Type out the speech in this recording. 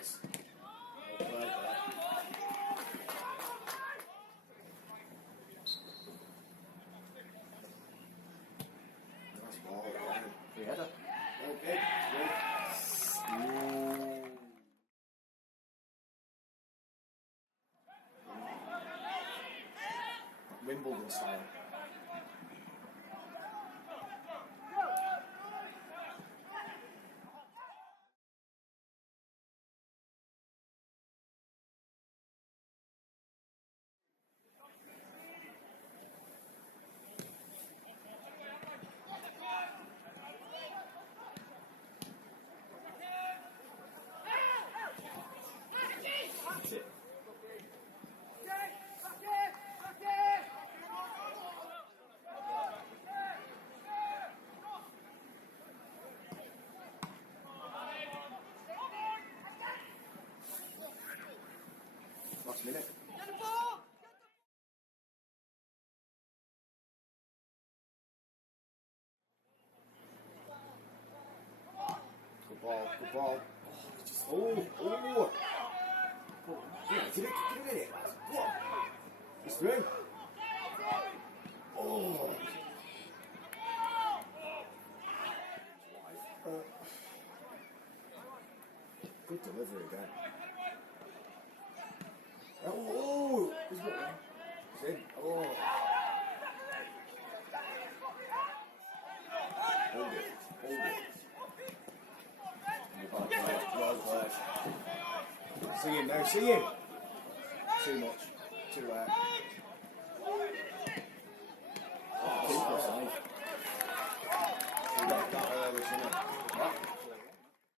Nice. Well played there. Nice ball again. Free header. Okay. Ooh. Wimbledon style. That's it. Last minute. Good ball, good ball. Oh. Yeah, get it in it. Go on. It's through. Oh. Good delivery again. Oh, he's got one. He's in. Oh. Hold it. Well played. See him now, see him. Too much. Too late.